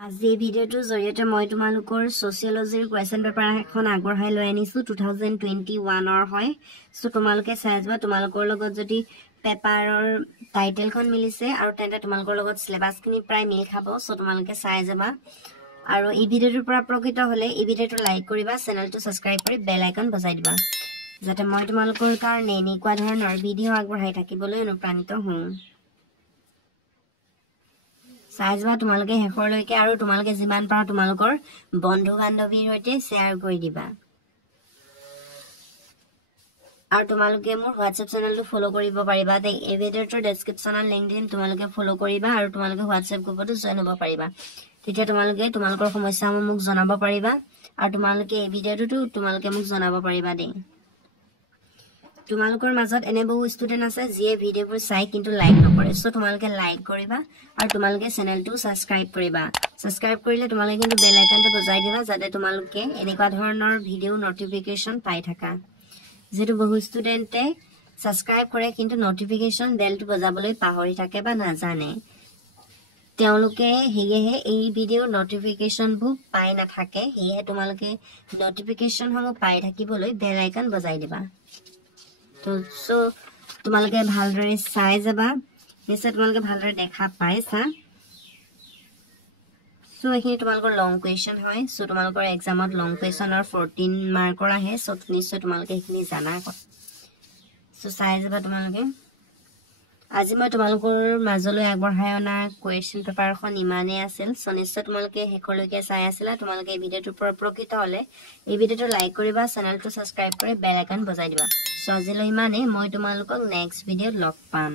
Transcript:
আজি এই ভিডিওটোৰ জৰিয়তে মই তোমালোকৰ সোশিয়োলজিৰ কোৱেশ্চন পেপাৰ এখন আগবঢ়াই লৈ আনিছো 2021 হয় সো তোমালোকে চাই যাবা তোমালোকৰ লগত যদি পেপাৰৰ টাইটেলখন মিলিছে আৰু তেন্তে তোমালোকৰ লগত সিলেবাসখিনি প্ৰায় মিল খাব সো তোমালোকে চাই যাবা আৰু এই ভিডিওটোৰ পৰা প্ৰকৃত হলে এই ভিডিওটো লাইক কৰিবা চেনেলটো সাবস্ক্ৰাইব কৰি বেল আইকন বজাই দিবা যাতে মই তোমালোকৰ কাৰণে এনেকুৱা ধৰণৰ ভিডিও আগবঢ়াই থাকিবলৈ অনুপ্ৰাণিত হওঁ সাইজবা তোমালোকে হেখৰলৈকে আৰু তোমালোকে যিমান পাৰা তোমালোকৰ বন্ধু বান্ধৱীৰ সৈতে শেয়াৰ কৰি দিবা আৰু তোমালোকে মোৰ WhatsApp চেনেলটো ফলো কৰিব পাৰিবা তে এই ভিডিওৰ ডেসক্ৰিপচনৰ লিংক দিম তোমালোকে ফলো কৰিবা আৰু তোমালোকে WhatsApp গ্ৰুপতো জয়েন হ'ব পাৰিবা তেতিয়া তোমালোকে তোমালোকৰ সমস্যাসমূহ মোক জনাব পাৰিবা আৰু তোমালোকে এই ভিডিওটো তোমালোকে মোক জনাব পাৰিবা দেই তোমালোকৰ মাজত এনে বহু ষ্টুডেন্ট আছে যিয়ে ভিডিওবোৰ চাই কিন্তু লাইক নকৰে সো তোমালোকে লাইক কৰিবা আৰু তোমালোকে চেনেলটো সাবস্ক্ৰাইব কৰিবা সাবস্ক্ৰাইব কৰিলে তোমালোকে কিন্তু বেল আইকনটো বজাই দিবা যাতে তোমালোকে এনেকুৱা ধৰণৰ ভিডিও নটিফিকেশন পাই থাকা যেটো বহু ষ্টুডেন্টে সাবস্ক্ৰাইব কৰে কিন্তু নটিফিকেশন বেলটো বজাবলৈ পাহৰি থাকে বা নাজানে তেওঁলোকে হেয়ে এই ভিডিও নটিফিকেশন বু পাই না থাকে হেয়ে তোমালোকে নটিফিকেশন সমূহ পাই থাকিবলৈ বেল আইকন বজাই দিবা তো সো তোমালোকে ভালদৰে চাই যাবা নিশ্চয় তোমালোকে ভালদৰে দেখা পাইছা সো এখিনি তোমালোকৰ লং কোৱেশ্চন হয় সো তোমালোকৰ এক্সামত লং কোৱেশ্চনৰ 14 মাৰ্কৰ আহে সো নিশ্চয় তোমালোকে এখিনি জানা সো চাই যাবা তোমালোকে আজি মই তোমালোকৰ মাজলৈ আগবঢ়াই অনা কোৱেশ্চন পেপাৰখন ইমানে আছিল সো নিশ্চয় তোমালোকে হেকলৈকে চাই আছিলা তোমালোকে এই ভিডিওটোৰ পৰা প্ৰকৃত হলে এই ভিডিওটো লাইক কৰিবা চেনেলটো সাবস্ক্ৰাইব কৰি বেল আইকন বজাই দিবা সো আজিলৈ ইমানে মই তোমালোকক নেক্সট ভিডিওত লগ পাম